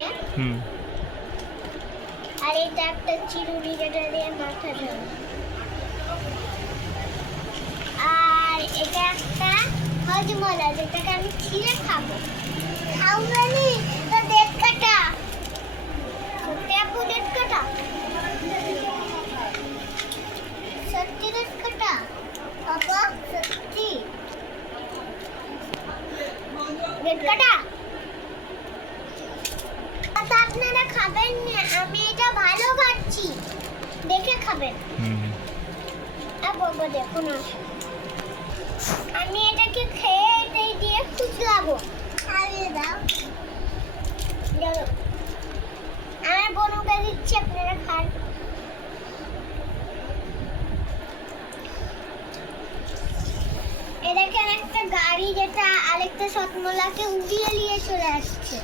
হুম। আর এটা একটা চিরুনি যেটা দিয়ে মাথা ধরে। আর এটা একটা হজমলা যেটাকে আমি ছিঁড়ে খাবো। খাওয়ানি তো দেখ কাটা। সত্যি আপু দেখ কাটা। সত্যি দেখ কাটা। আপা সত্যি। দেখ কাটা। আপনারা খাবেন না, আমি এটা ভালো খাচ্ছি, দেখে খাবেন। বাবা দেখো না, আমি এটাকে খেয়ে এটাই দিয়ে খুচলাবো। খাইয়ে দাও। আমার বোনকে দিচ্ছি, আপনারা খান। এ দেখেন একটা গাড়ি যেটা আরেকটা সৎমলাকে উড়িয়ে নিয়ে চলে আসছে।